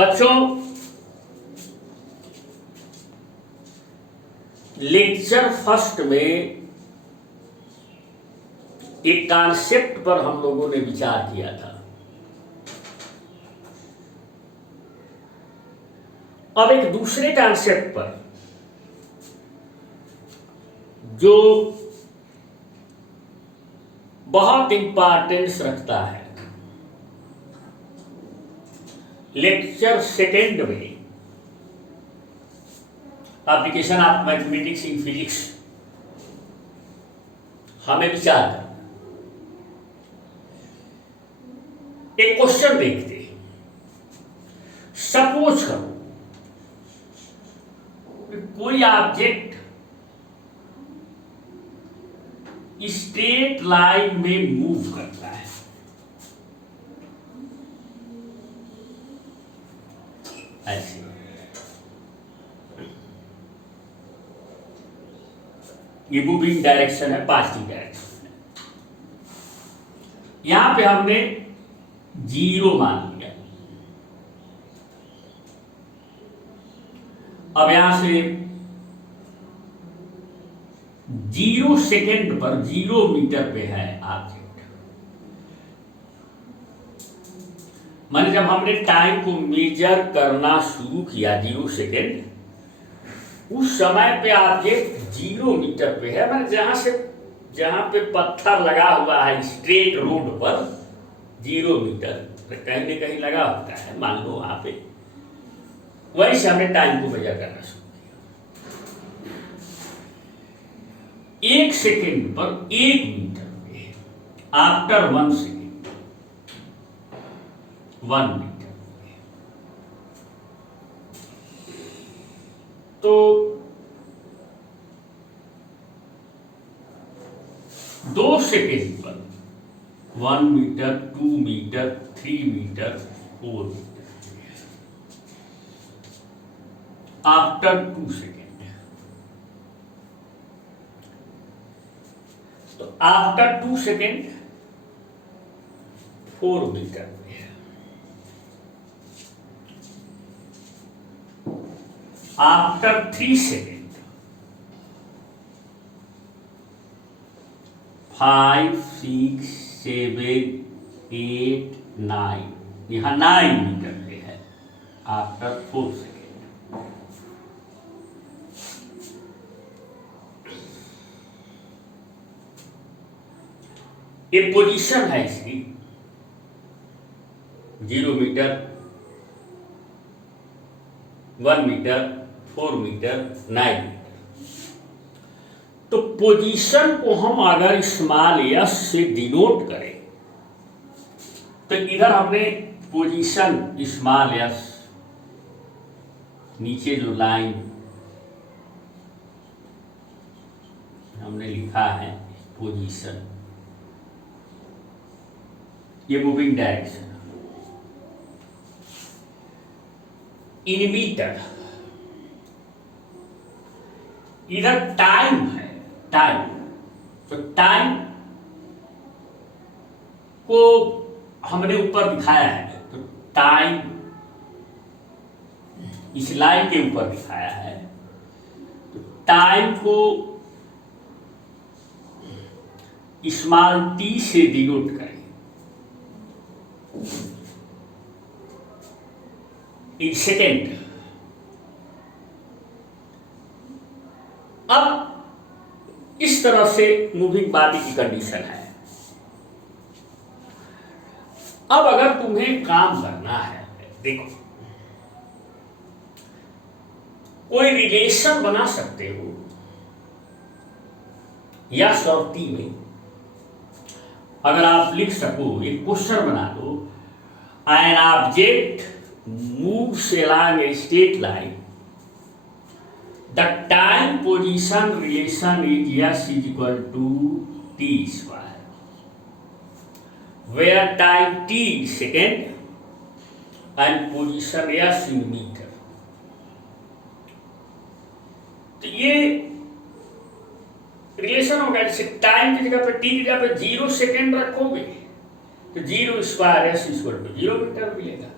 बच्चों, lecture first में एक कॉन्सेप्ट पर हम लोगों ने विचार किया था। अब एक दूसरे कॉन्सेप्ट पर जो बहुत इंपॉर्टेंस रखता है, लेक्चर सेकेंड में application of mathematics in physics हमें विचार करना। एक क्वेश्चन देखते हैं। सपोज करो कि कोई ऑब्जेक्ट स्ट्रेट लाइन में मूव करता है। ऐसे ये मूविंग डायरेक्शन है, पॉजिटिव डायरेक्शन है। यहां पे हमने 0 मान लिया। अब यहां से 0 सेकेंड पर 0 मीटर पे है ऑब्जेक्ट। माने जब हमने टाइम को मेजर करना शुरू किया 0 सेकेंड, उस समय पे ऑब्जेक्ट 0 मीटर पे है। माने जहां पे पत्थर लगा हुआ है स्ट्रेट रोड पर 0 मीटर कहीं न कहीं लगा होता है, मान लो वहां पे, वहीं से हमने टाइम को मेजर करना शुरू किया। 1 सेकेंड पर 1 मीटर पे, आफ्टर 1 सेकेंड 1 मीटर। तो 2 सेकेंड पर 1 metre, 2 metre, 3 metre, 4 metre, after 2 second. तो आफ्टर 2 सेकेंड 4 मीटर पे है। आफ्टर 3 सेकेंड 5, 6, 7, 8, 9, यहां 9 मीटर पे है। आफ्टर 4 सेकेंड ये पोजीशन है इसकी 0 मीटर, 1 मीटर, 4 मीटर, 9 मीटर। तो पोजीशन को हम अगर स्मॉल एस से डिनोट करें तो इधर हमने पोजीशन स्मॉल एस, नीचे जो लाइन हमने लिखा है पोजीशन, ये मूविंग डायरेक्शन। इन मीटर इधर टाइम है, टाइम। तो टाइम को हमने ऊपर दिखाया है, तो टाइम इस लाइन के ऊपर दिखाया है। तो टाइम को स्मॉल टी से डिनोट करें इन सेकेंड। अब इस तरह से मूविंग बॉडी की कंडीशन है। अब अगर तुम्हें काम करना है, देखो कोई रिलेशन बना सकते हो या शॉर्टी में अगर आप लिख सको, एक क्वेश्चन बना दो, an object moves along a straight line, the time position relation is S is equal to t square, where time t is second and position S in meter। तो ये रिलेशन होगा। जैसे टाइम की जगह पे T की जगह पे 0 सेकेंड रखोगे तो 0 square S equal to 0 metre मिलेगा।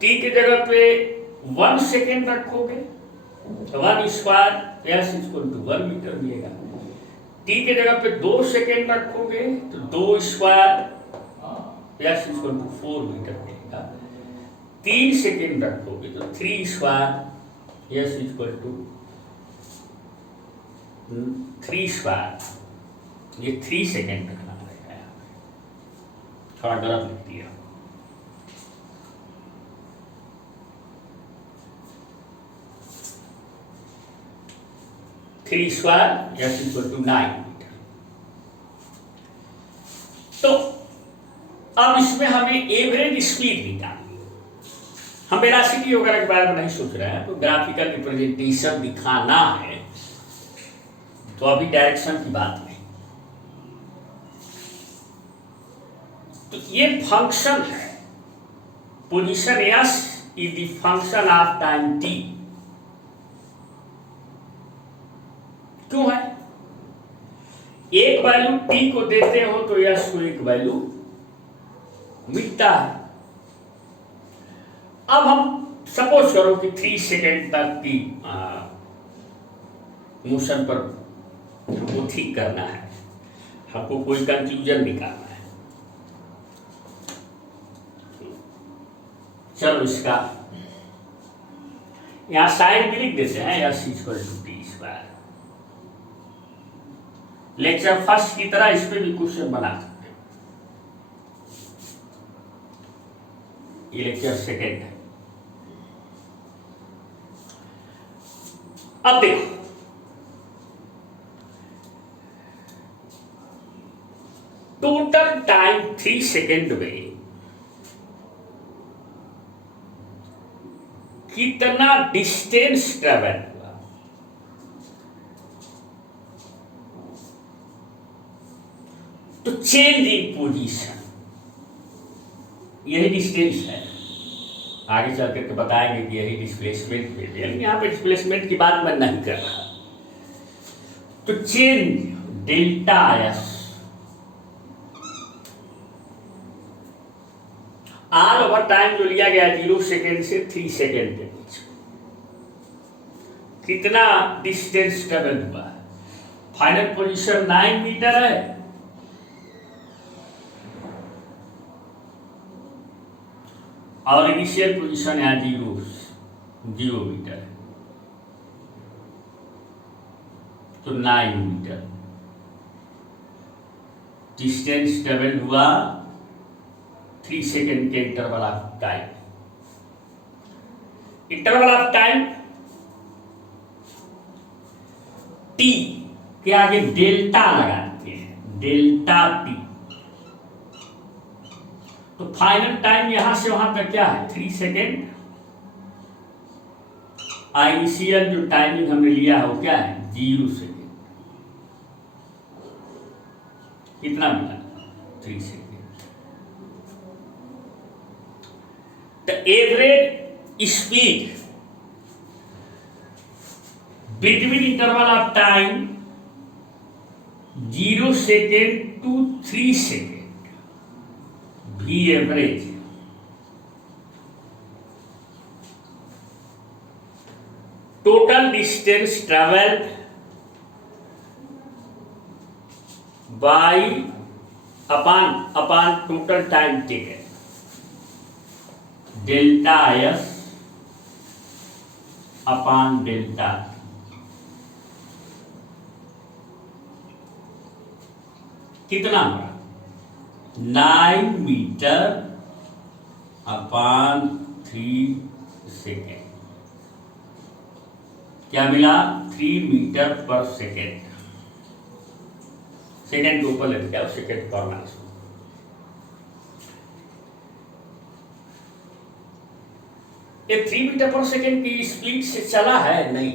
टी की जगह पे 1 सेकेंड रखोगे, 1 square S equal to 1 metre मिलेगा। टी के जगह पे 2 सेकेंड रखोगे तो 2 square S equal to 4 metre मिलेगा। 3 सेकेंड रखोगे तो 3 square S equal to 3 square, ये 3 सेकेंड रखना पड़ेगा, थोड़ा गलत लिख दिया। Three square S equal to 9 metre. तो अब इसमें हमें एवरेज स्पीड निकालनी है। हम वेलोसिटी वगैरह के बारे में नहीं सोच रहे हैं, तो ग्राफिकल रिप्रेजेंटेशन दिखाना है, तो अभी डायरेक्शन की बात नहीं। तो ये फंक्शन है, position S is the function of time T. क्यों है? एक वैल्यू टी को देते हो तो यस को एक वैल्यू मिलता है। अब हम सपोज करो कि 3 सेकेंड तक की मोशन पर हमको ठीक करना है, हमको कोई कंक्लूजन निकालना है। चलो इसका यहां साइड भी लिख देते हैं, yes equal to T square. Lecture first की तरह इस पे भी क्वेश्चन बना सकते हो, ये लेक्चर सेकेंड है। अब देखो, टोटल टाइम 3 सेकेंड में कितना डिस्टेंस ट्रेवल हुआ? तो चेंज इन पोजीशन, यही डिस्टेंस है। आगे चल करके बताएंगे कि यही डिस्प्लेसमेंट है, लेकिन यहां पे डिस्प्लेसमेंट की बात मैं नहीं कर रहा। तो change delta S R over time जो लिया गया 0 सेकेंड से 3 सेकेंड के बीच कितना डिस्टेंस ट्रेवल हुआ है। फाइनल पोजीशन 9 मीटर है, और इनिशियल पोजीशन है 0 मीटर है, तो 9 मीटर डिस्टेंस ट्रेवल हुआ 3 सेकेंड के interval of time. Interval of time T के आगे डेल्टा लगाते हैं, डेल्टा टी। तो फाइनल टाइम यहां से वहां तक क्या है? 3 सेकेंड। इनिशियल जो टाइमिंग हमने लिया है वो क्या है? 0 सेकेंड। कितना मिला? 3 second. The average speed between interval of time 0 second to 3 second, V average, total distance traveled by upon total time taken, delta S upon delta. कितना हुआ? 9 मीटर अपॉन 3 सेकेंड। क्या मिला? 3 मीटर पर सेकेंड। सेकेंड के ऊपर लग गया, second पर माइनस। ये 3 मीटर पर सेकेंड की स्पीड से चला है? नहीं।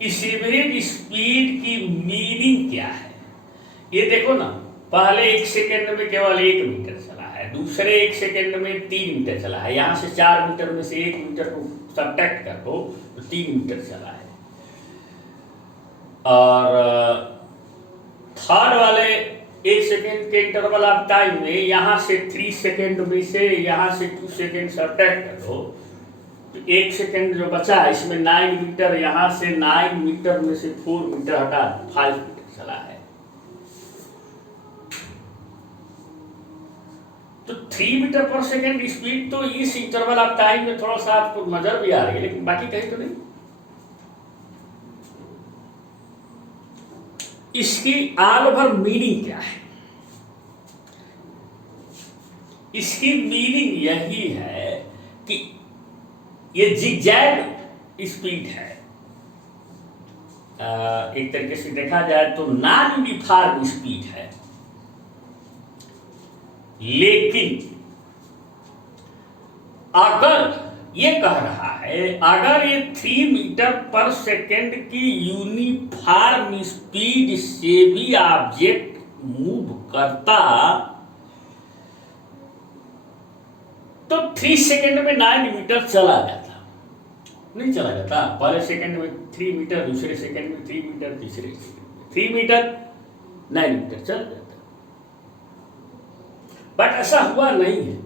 इस एवरेज स्पीड की मीनिंग क्या है? ये देखो ना, पहले 1 सेकेंड में केवल 1 मीटर चला है, दूसरे 1 सेकेंड में 3 मीटर चला है, यहां से 4 मीटर में से 1 मीटर को सब्ट्रैक्ट कर दो तो 3 मीटर चला है। और थर्ड वाले 1 सेकेंड के इंटरवल ऑफ टाइम में यहाँ से 3 सेकेंड में से यहाँ से 2 सेकेंड सब्ट्रैक्ट कर दो, तो 1 सेकेंड जो बचा है इसमें 9 मीटर, यहाँ से 9 मीटर में से 4 मीटर हटा 5 मीटर चला है। तो 3 मीटर पर सेकेंड स्पीड तो इस इंटरवल ऑफ टाइम में थोड़ा सा आपको नजर भी आ रही है, लेकिन बाकी कहीं तो नहीं। इसकी ऑल ओवर मीनिंग क्या है? इसकी मीनिंग यही है कि ये जिगजैग स्पीड है। एक तरीके से देखा जाए तो नॉन यूनिफॉर्म स्पीड है, लेकिन अगर ये कह रहा है अगर ये 3 मीटर पर सेकेंड की यूनिफॉर्म स्पीड से भी ऑब्जेक्ट मूव करता तो 3 सेकेंड में 9 मीटर चला जाता। नहीं चला जाता, पहले सेकेंड में 3 मीटर, दूसरे सेकेंड में 3 मीटर, तीसरे सेकेंड में 3 मीटर, 9 मीटर चल जाता। बट ऐसा हुआ नहीं है।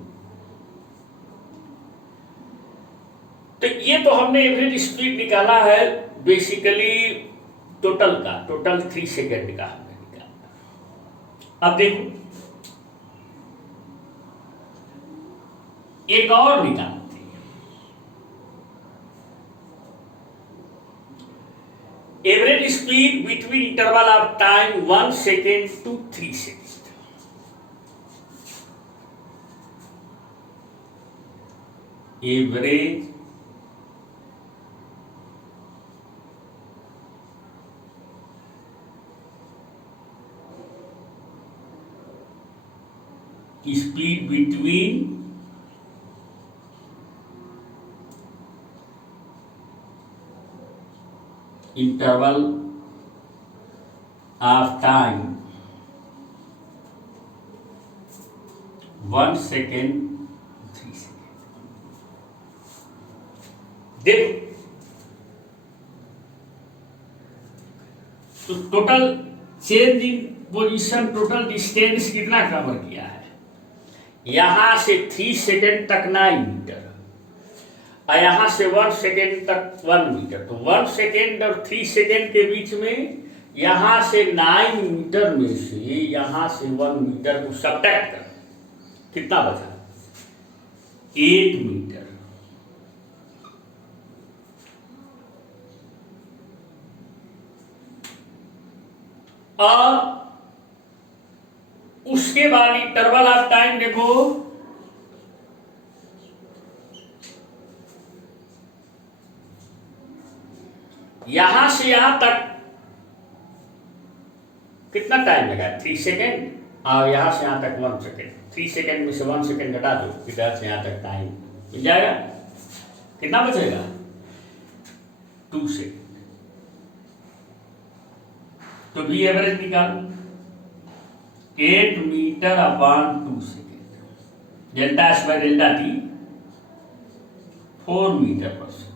तो ये तो हमने एवरेज स्पीड niकाला है बेसिकली टोटल 3 सेकेंड का हमने निकाला। अब देखो एक और निकालते हैं, average speed between interval of time 1 second to 3 second. Average speed between interval of time 1 second 3 second. देखो तो total change in position, total distance कितना कवर किया है? यहां से 3 सेकेंड तक 9 मीटर और यहां से 1 सेकेंड तक 1 मीटर। तो 1 सेकेंड और 3 सेकेंड के बीच में यहां से 9 मीटर में से यहां से 1 मीटर को सब्ट्रैक्ट कर, कितना बचा? 8 मीटर। और उसके बाद इंटरवल ऑफ टाइम देखो, यहां से यहां तक कितना टाइम लगा? 3 सेकेंड। और यहां से यहां तक 1 सेकेंड। 3 सेकेंड में से 1 सेकेंड घटा दो, इधर से यहां तक टाइम मिल जाएगा। कितना बचेगा? 2 सेकेंड। तो भी एवरेज निकालो, 8 metre upon 2 second, delta S by delta T 4 metre पर सेकेंड।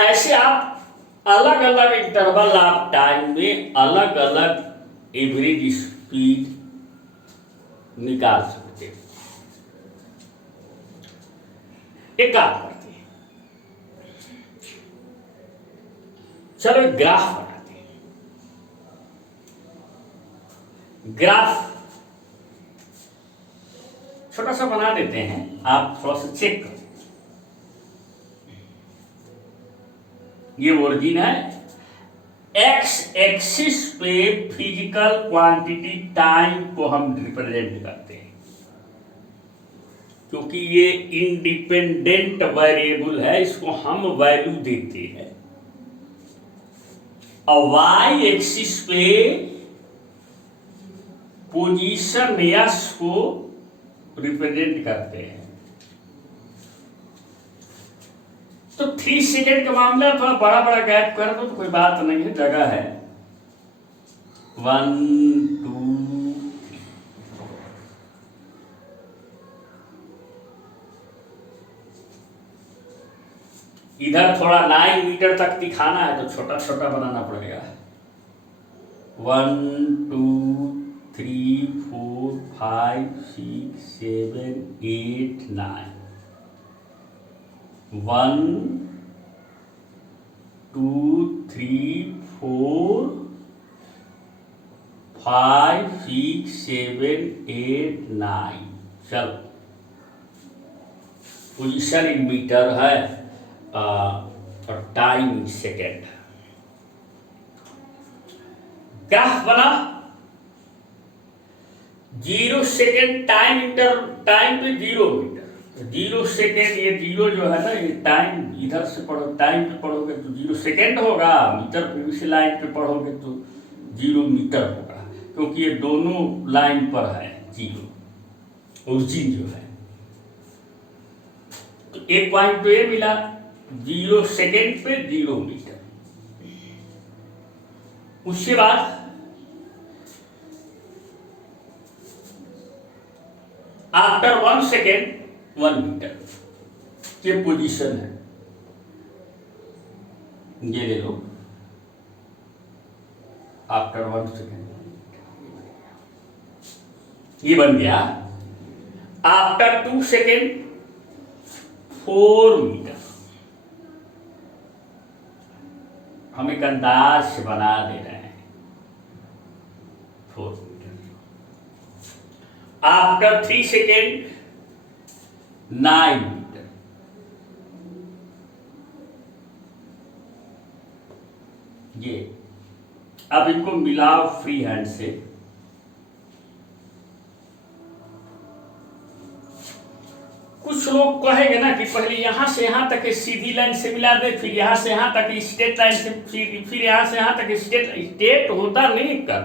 ऐसे आप अलग अलग इंटरवल ऑफ टाइम में अलग अलग एवरेज स्पीड निकाल सकते हैं। एक काम करते हैं, चलो एक ग्राफ बनाते हैं। ग्राफ छोटा सा बना देते हैं, आप थोड़ा सा चेक करो। ये ओरिजिन है, एक्स एक्सिस पे फिजिकल क्वांटिटी टाइम को हम रिप्रेजेंट करते हैं, क्योंकि ये इंडिपेंडेंट वेरिएबल है, इसको हम वैल्यू देते हैं। और वाई एक्सिस पे पोजीशन यस को रिप्रेजेंट करते हैं। तो 3 सेकेंड का मामला थोड़ा बड़ा बड़ा गैप कर दो तो कोई बात नहीं है, जगह है। 1 2 3। इधर थोड़ा 9 मीटर तक दिखाना है तो छोटा छोटा बनाना पड़ेगा। 1 2 3 4 5 6 7 8 9 1 2 3 4 5 6 7 8 9। चलो, पोजीशन इन मीटर है और टाइम इन सेकेंड। ग्राफ बना 0 सेकेंड टाइम इंटर टाइम पे 0 मीटर। 0 सेकेंड, ये 0 जो है ना, ये टाइम इधर से पढ़ो, टाइम पे पढ़ोगे तो 0 सेकेंड होगा, मीटर पे इस लाइन पे पढ़ोगे तो 0 मीटर होगा, क्योंकि ये दोनों लाइन पर है 0 ओरिजिन जो है। तो एक पॉइंट तो ये मिला 0 सेकेंड पे 0 मीटर। उसके बाद आफ्टर 1 सेकेंड 1 मीटर ये पोजीशन है, ये ले लो। आफ्टर 1 सेकेंड ये बन गया। After 2 second 4 metre. हम एक अंदाज से बना दे रहे हैं 4 मीटर। After 3 second 9 metre. ये अब इनको मिलाओ फ्री हैंड से। कुछ लोग कहेंगे ना कि पहले यहां से यहां तक सीधी लाइन से मिला दे, फिर यहां से यहां तक स्ट्रेट लाइन से, फिर यहां से यहां तक स्ट्रेट होता नहीं कर,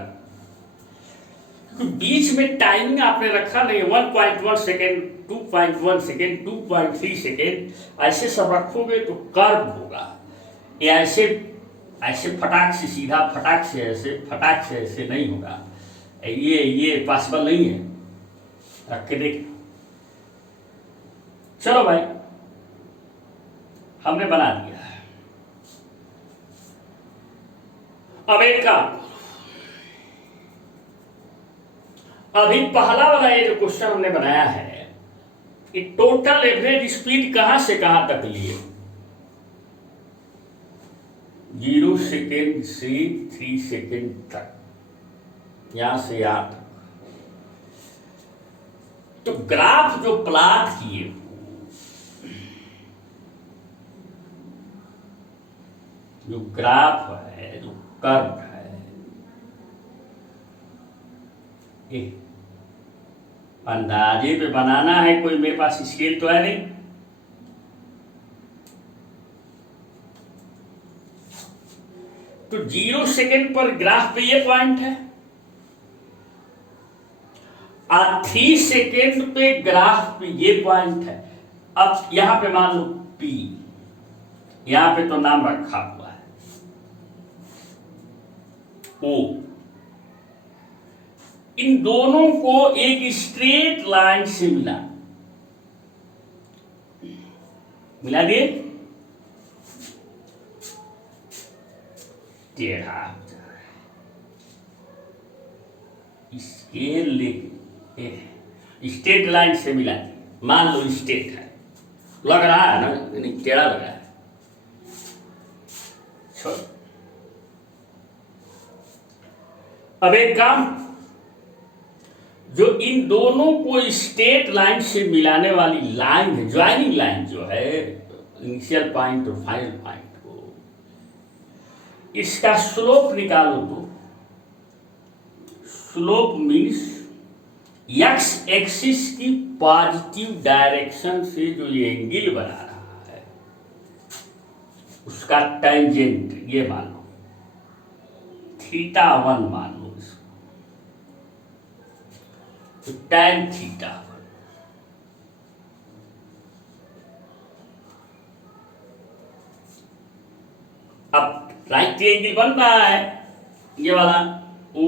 बीच में टाइमिंग आपने रखा नहीं। 1.1 सेकेंड, 2.1 सेकेंड, 2.3 सेकेंड, ऐसे सब रखोगे तो कर्व होगा। ये ऐसे ऐसे फटाक से सीधा, फटाक से ऐसे, फटाक से ऐसे नहीं होगा। ये पॉसिबल नहीं है। रख के देख। चलो भाई, हमने बना दिया है। अब एक काम, अभी पहला वाला ये जो क्वेश्चन हमने बनाया है कि टोटल एवरेज स्पीड कहां से कहां तक लिए। 0 सेकेंड से 3 सेकेंड तक, यहां से यहां तक। तो ग्राफ जो प्लॉट किए, जो ग्राफ है, जो कर्व है, ये अंदाजे पे बनाना है। कोई मेरे पास स्केल तो है नहीं। तो 0 सेकेंड पर ग्राफ पे ये पॉइंट है और 3 सेकेंड पे ग्राफ पे ये पॉइंट है। अब यहां पे मान लो P, यहां पे तो नाम रखा हुआ है O। इन दोनों को एक स्ट्रेट लाइन से मिला दिए, टेढ़ा स्केल लेके स्ट्रेट लाइन से मिला दिए। मान लो स्ट्रेट है, लग रहा है ना, नहीं टेढ़ा लग रहा है। अब एक काम, जो इन दोनों को स्ट्रेट लाइन से मिलाने वाली लाइन है, ज्वाइनिंग लाइन जो है, इनिशियल पॉइंट और फाइनल पॉइंट को, इसका स्लोप निकालो। तो स्लोप मीन्स एक्स एक्सिस की पॉजिटिव डायरेक्शन से जो ये एंगल बना रहा है उसका टेंजेंट, ये मान लो θ1 मान लो इसको, तो tan θ1। अब राइट ट्रायंगल बन रहा है, ये वाला ओ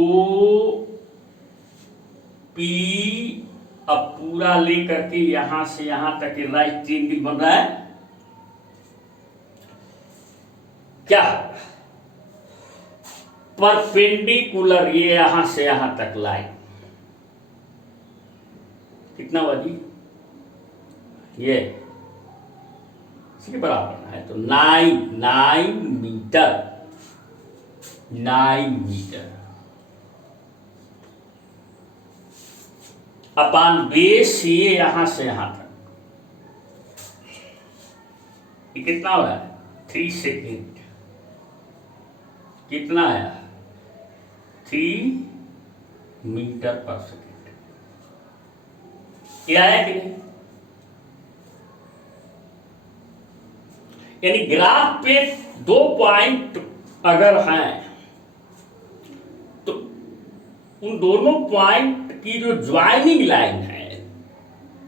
पी, अब पूरा लेकर के यहां से यहां तक राइट ट्रायंगल बन रहा है। क्या परपेंडिकुलर, ये यहां से यहां तक लाइन कितना बजी, ये इसके बराबर है, तो 9 मीटर, 9 मीटर अपान बेस ये यहां से यहां तक, ये कितना हो रहा है 3 सेकेंड, कितना है 3 मीटर पर सेकेंड, ये आया कि नहीं। यानी ग्राफ पे 2 पॉइंट अगर हैं तो उन दोनों पॉइंट की जो ज्वाइनिंग लाइन है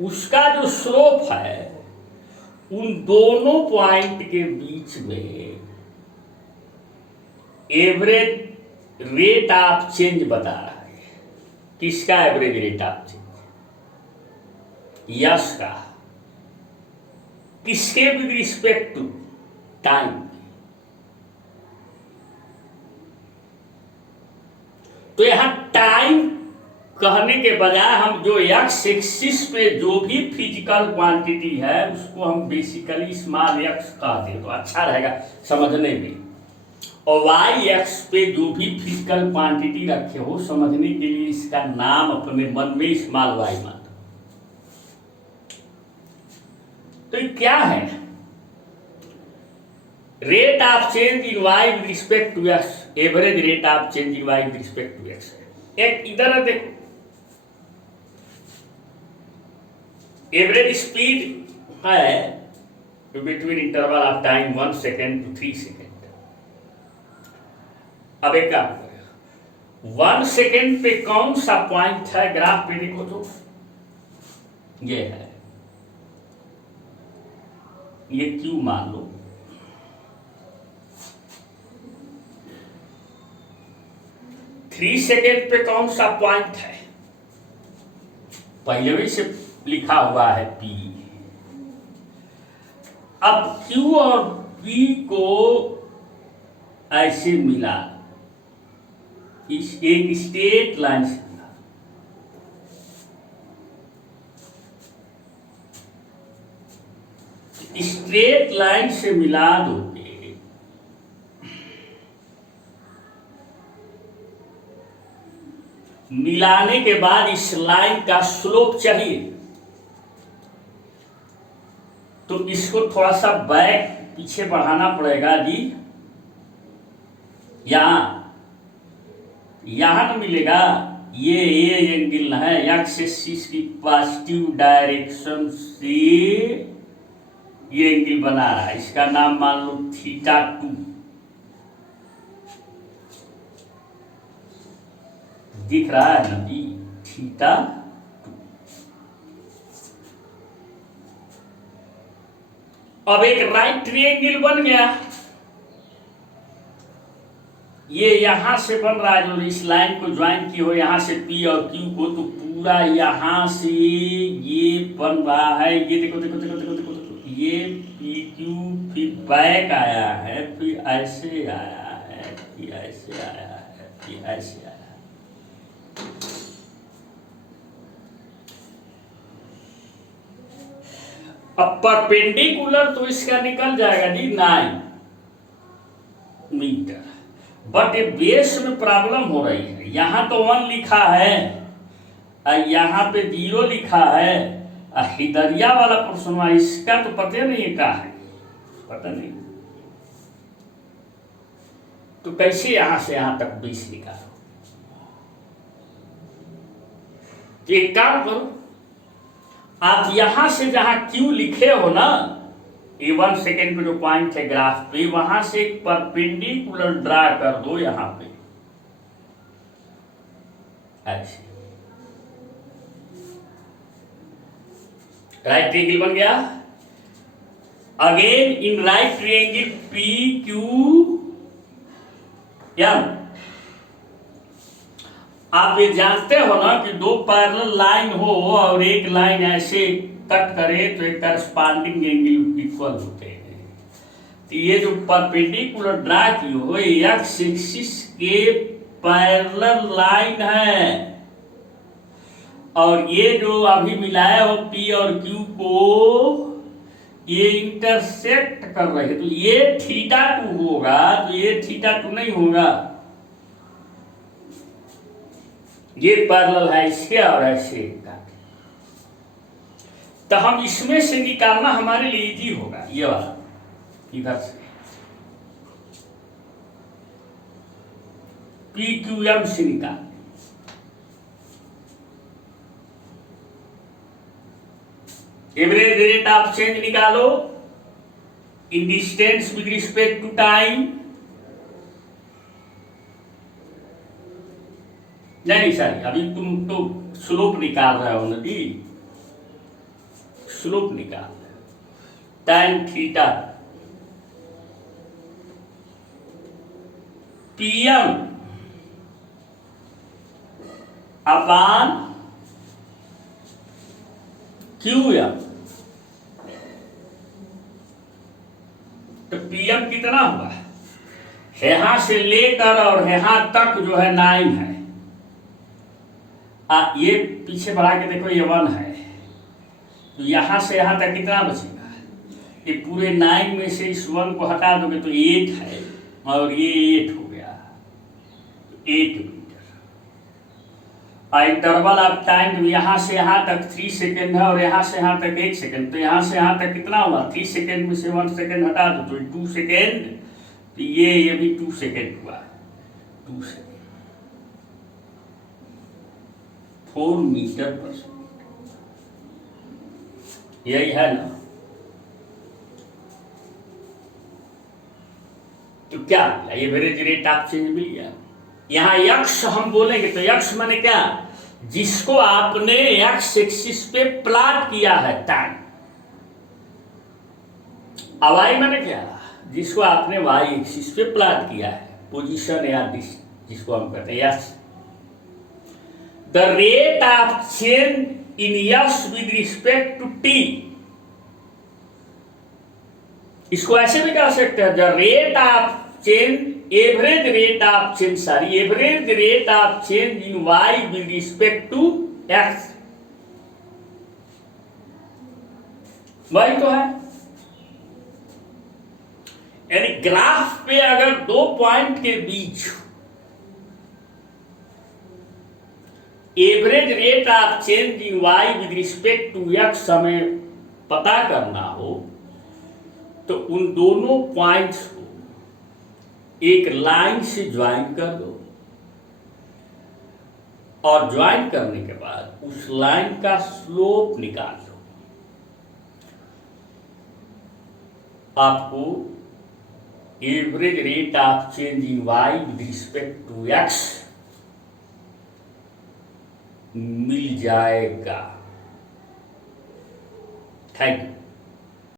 उसका जो स्लोप है उन दोनों पॉइंट के बीच में एवरेज रेट ऑफ चेंज बता रहा है। किसका average rate of change, yes का, किसके विद रिस्पेक्ट टू टाइम। तो यहां टाइम कहने के बजाय हम जो एक्स एक्सिस पे जो भी फिजिकल क्वांटिटी है उसको हम बेसिकली स्मॉल एक्स कहते हैं, तो अच्छा रहेगा समझने में। और वाई एक्स पे जो भी फिजिकल क्वांटिटी रखे हो समझने के लिए इसका नाम अपने मन में स्मॉल वाई मान। तो ये क्या है, rate of change in Y with respect to X, average rate of change in Y with respect to X. एक इधर है देखो, एवरेज स्पीड है between interval of time 1 second to 3 second. अब एक काम करें, 1 सेकेंड पे कौन सा पॉइंट है ग्राफ पे देखो तो ये है, ये क्यू मान लो। थ्री सेकेंड पे कौन सा पॉइंट है, पहले भी से लिखा हुआ है P। अब Q और P को ऐसे मिला, इस एक स्ट्रेट लाइन से मिला, स्ट्रेट लाइन से मिला दोगे मिलाने के बाद इस लाइन का स्लोप चाहिए तो इसको थोड़ा सा बैक पीछे बढ़ाना पड़ेगा जी। यहां न मिलेगा, ये एंगल है एक्स एक्सिस की पॉजिटिव डायरेक्शन से ये एंगल बना रहा है, इसका नाम मान लो θ2। दिख रहा है ना जी, θ2। अब एक राइट ट्रायंगल बन गया, ये यहां से बन रहा है, जो इस लाइन को ज्वाइन की हो यहां से P और Q को, तो पूरा यहां से ये बन रहा है। ये देखो देखो देखो देखो देखो देखो, ये PQ फिर बैक आया है, फिर ऐसे आया है, फिर ऐसे आया है, फिर ऐसे आया है। अब परपेंडिकुलर तो इसका निकल जाएगा जी 9 मीटर, बट ये बेस में प्रॉब्लम हो रही है। यहां तो 1 लिखा है और यहां पे 0 लिखा है, और हिदरिया वाला प्रश्न इसका तो पता नहीं है क्या है, पता नहीं, तो कैसे यहां से यहां तक 20 निकालो। तो एक काम करो, आप यहां से जहां Q लिखे हो ना, ये 1 सेकेंड पे जो पॉइंट है ग्राफ पे, वहां से एक परपेंडिकुलर ड्रा कर दो यहां पे ऐसे, राइट ट्रायंगल बन गया। Again in right triangle PQM, आप ये जानते हो ना कि 2 पैरेलल लाइन हो और एक लाइन ऐसे कट करे तो एक करस्पॉन्डिंग एंगल इक्वल होते हैं। तो ये जो परपेंडिकुलर ड्रा की हो एक्स एक्सिस के पैरेलल लाइन है, और ये जो अभी मिलाया हो पी और क्यू को ये इंटरसेक्ट कर रहे हैं, तो ये थीटा टू होगा, तो ये थीटा टू नहीं होगा, ये पैरेलल है इसके और ऐसे का। तो हम इसमें से निकालना हमारे लिए इजी होगा, ये वाला इधर से पी क्यू एम से निकाल। एवरेज रेट ऑफ चेंज निकालो in distance with respect to time. नहीं सर, अभी तुम तो स्लोप निकाल रहे हो नदी, स्लोप निकाल रहे हो। tan थीटा पीएम अपान क्यूएम, तो पीएम कितना हुआ, यहां से लेकर और यहां तक जो है 9 है, ये पीछे बढ़ा के देखो ये 1 है, तो यहां से यहां तक कितना बचेगा, ये पूरे 9 में से इस 1 को हटा दोगे तो 8 है, और ये 8 हो गया, तो 8 मीटर। इंटरवल ऑफ टाइम यहां से यहां तक 3 सेकेंड है, और यहां से यहां तक 1 सेकेंड, तो यहां से यहां तक कितना हुआ, 3 सेकेंड में से 1 सेकेंड हटा दो तो 2 सेकेंड, तो ये भी 2 सेकेंड हुआ, 2 सेकेंड 4 मीटर पर सेकेंड, यही है ना। तो क्या मिला, एवरेज रेट ऑफ चेंज मिल गया। यहां यक्ष हम बोलेंगे तो यक्ष माने क्या, जिसको आपने एक्स एक्सिस पे प्लॉट किया है टाइम। अब वाई माने क्या, जिसको आपने वाई एक्सिस पे प्लॉट किया है, पोजीशन या जिसको हम कहते हैं यक्ष। द रेट ऑफ चेंज इन यक्ष विद रिस्पेक्ट टू टी, इसको ऐसे भी कह सकते हैं, the rate of change average rate of change, average rate of change in Y with respect to X, वही तो है। यानी ग्राफ पे अगर 2 पॉइंट के बीच average rate of change in Y with respect to X हमें पता करना हो, तो उन दोनों पॉइंट्स को एक लाइन से ज्वाइन कर दो, और ज्वाइन करने के बाद उस लाइन का स्लोप निकाल लो, आपको average rate of change in Y with respect to X मिल जाएगा। Thank you.